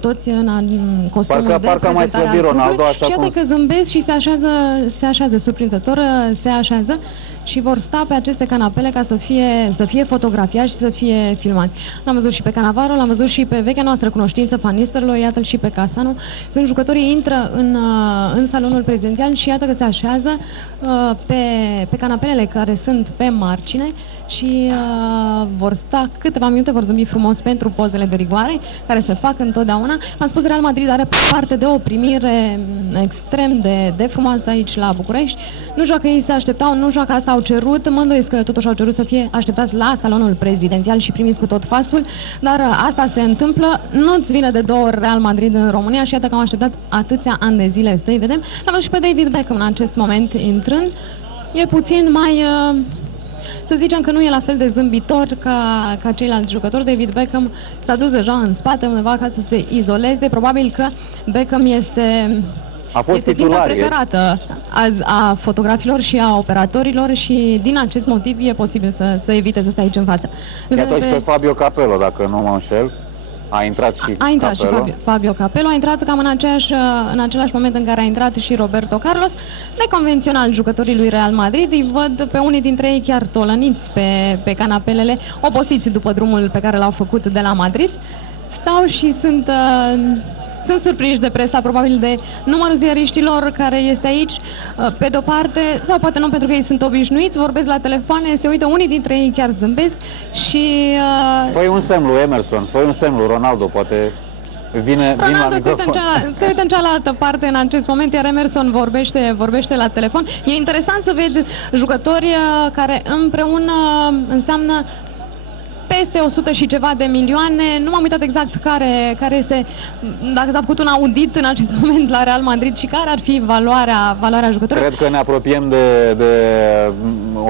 toți în costumul de parcă mai slăbi Ronaldo, așa și iată că zâmbesc și se așează surprinzător, se așează și vor sta pe aceste canapele ca să fie fotografiați și să fie filmați. L-am văzut și pe Cannavaro, l-am văzut și pe vechea noastră cunoștință, Van Nistelrooy, iată-l și pe Cassano. Sunt jucătorii, intră în salonul prezidențial și iată că se așează pe canapelele care sunt pe margine și vor sta câteva minute, vor zâmbi frumos pentru pozele de rigoare, care se fac întotdeauna. Am spus, Real Madrid are parte de o primire extrem de frumoasă aici la București. Nu joacă ei se așteptau, nu joacă asta au cerut, mă îndoiesc că totuși au cerut să fie așteptați la salonul prezidențial și primiți cu tot fastul, dar asta se întâmplă, nu-ți vine de două ori Real Madrid în România și iată că am așteptat atâția ani de zile să-i vedem. L-am văzut și pe David Beckham în acest moment intrând, e puțin mai... Să zicem că nu e la fel de zâmbitor ca ceilalți jucători. David Beckham s-a dus deja în spate undeva ca să se izoleze. Probabil că Beckham este ținta preferată a fotografilor și a operatorilor și din acest motiv e posibil să evite să stea aici în față. Iată și pe Fabio Capello, dacă nu mă înșel. A intrat și Fabio Capello, a intrat cam în același moment în care a intrat și Roberto Carlos. Neconvențional jucătorii lui Real Madrid, îi văd pe unii dintre ei chiar tolăniți pe canapelele, obosiți după drumul pe care l-au făcut de la Madrid. Stau și sunt surprinși de presa, probabil de numărul ziariștilor care este aici, pe de-o parte, sau poate nu pentru că ei sunt obișnuiți, vorbesc la telefoane, se uită, unii dintre ei chiar zâmbesc și... Fă-i un semn lui Emerson, fă-i un semn lui Ronaldo, poate vine la microfon. Se uită în cealaltă parte în acest moment, iar Emerson vorbește la telefon. E interesant să vezi jucători care împreună înseamnă peste 100 și ceva de milioane, nu m-am uitat exact care este, dacă s-a făcut un audit în acest moment la Real Madrid și care ar fi valoarea jucătorului. Cred că ne apropiem de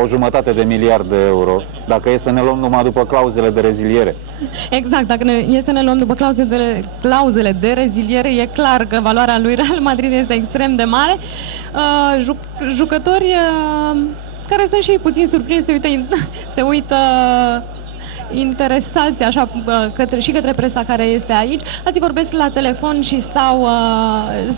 o jumătate de miliard de euro, dacă e să ne luăm numai după clauzele de reziliere. Exact, dacă e să ne luăm după clauzele de reziliere, e clar că valoarea lui Real Madrid este extrem de mare. Jucători care sunt și puțin surprinși, se uită interesați așa către presa care este aici. Alții vorbesc la telefon și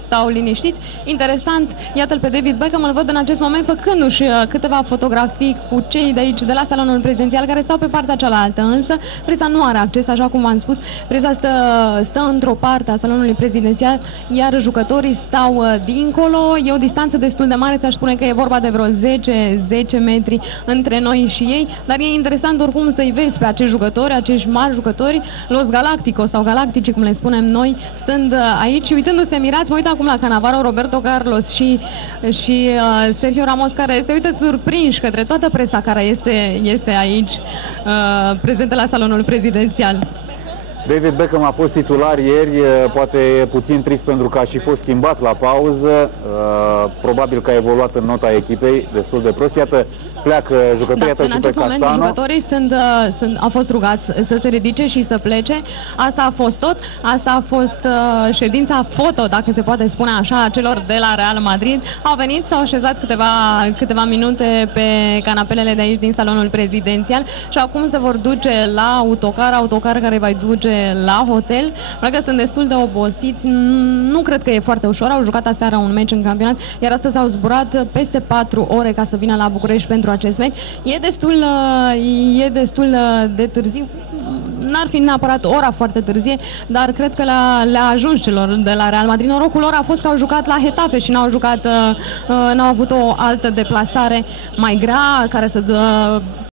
stau liniștiți. Interesant, iată-l pe David Beckham, îl văd în acest moment făcându-și câteva fotografii cu cei de aici, de la salonul prezidențial, care stau pe partea cealaltă, însă presa nu are acces, așa cum v-am spus. Presa stă într-o parte a salonului prezidențial, iar jucătorii stau dincolo. E o distanță destul de mare, ți-aș spune că e vorba de vreo 10 metri între noi și ei, dar e interesant oricum să-i vezi pe jucători, acești mari jucători, Los Galácticos sau Galactici, cum le spunem noi, stând aici și uitându-se mirați. Mă uit acum la Cannavaro, Roberto Carlos și Sergio Ramos, care se uită surprinși către toată presa care este aici prezentă la salonul prezidențial. David Beckham a fost titular ieri, poate puțin trist pentru că a și fost schimbat la pauză, probabil că a evoluat în nota echipei destul de prost. Iată, pleacă jucătorii, iată și pe Cassano. Jucătorii au fost rugați să se ridice și să plece. Asta a fost tot. Asta a fost ședința foto, dacă se poate spune așa, a celor de la Real Madrid. Au venit, s-au așezat câteva minute pe canapelele de aici din salonul prezidențial și acum se vor duce la autocar care va duce la hotel. Pentru că sunt destul de obosiți. Nu cred că e foarte ușor. Au jucat aseară un meci în campionat, iar astăzi au zburat peste 4 ore ca să vină la București pentru acest meci. E destul de târziu. N-ar fi neapărat ora foarte târzie, dar cred că le-a ajuns celor de la Real Madrid. Norocul lor a fost că au jucat la Getafe și n-au avut o altă deplasare mai grea care să